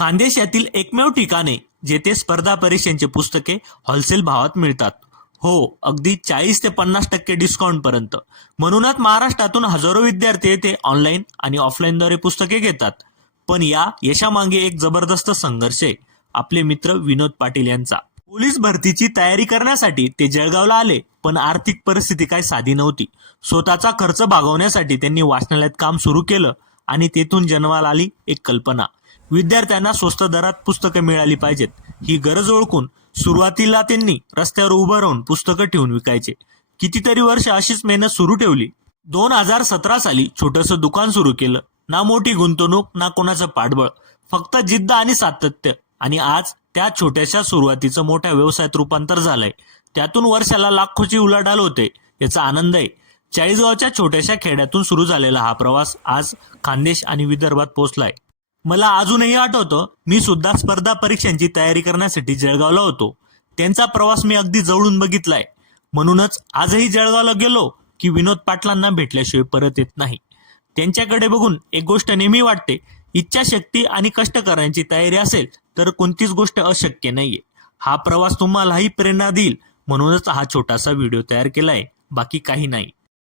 खानदेश यातील एकमेव ठिकाणे जेथे स्पर्धा परीक्षांची पुस्तके होलसेल भावात मिळतात. हो, अगदी 40 ते 50% डिस्काउंट पर्यंत. म्हणूनच महाराष्ट्रातून हजारो विद्यार्थी येथे ऑनलाईन आणि ऑफलाईनद्वारे पुस्तके घेतात. पण या यशामागे एक जबरदस्त संघर्ष आहे आपले मित्र विनोद पाटील यांचा. पोलीस भरतीची तयारी करण्यासाठी ते जळगावला आले, पण आर्थिक परिस्थिती काही साधी नव्हती. स्वतःचा खर्च भागवण्यासाठी त्यांनी वाचनालयात काम सुरू केलं आणि तेथून जन्माला आली एक कल्पना. विद्यार्थ्यांना स्वस्त दरात पुस्तकं मिळाली पाहिजेत ही गरज ओळखून सुरुवातीला त्यांनी रस्त्यावर उभं राहून पुस्तकं ठेवून विकायचे. कितीतरी वर्ष अशीच मेहनत सुरू ठेवली. 2017 साली छोटंसं दुकान सुरू केलं. ना मोठी गुंतवणूक ना कोणाचं पाठबळ, फक्त जिद्द आणि सातत्य. आणि आज त्या छोट्याशा सुरुवातीचं मोठ्या व्यवसायात रूपांतर झालंय. त्यातून वर्षाला लाखोची उलाढाल होते, याचा आनंद आहे. चाळीसगावच्या छोट्याशा खेड्यातून सुरू झालेला हा प्रवास आज खानदेश आणि विदर्भात पोहोचलाय. मला अजूनही आठवतं, मी सुद्धा स्पर्धा परीक्षांची तयारी करण्यासाठी जळगावला होतो. त्यांचा प्रवास मी अगदी जवळून बघितलाय. म्हणूनच आजही जळगावला गेलो की विनोद पाटलांना भेटल्याशिवाय परत येत नाही. त्यांच्याकडे बघून एक गोष्ट नेहमी वाटते, इच्छाशक्ती आणि कष्ट करण्याची तयारी असेल तर कोणतीच गोष्ट अशक्य नाहीये. हा प्रवास तुम्हालाही प्रेरणा देईल म्हणूनच हा छोटासा व्हिडिओ तयार केलाय, बाकी काही नाही.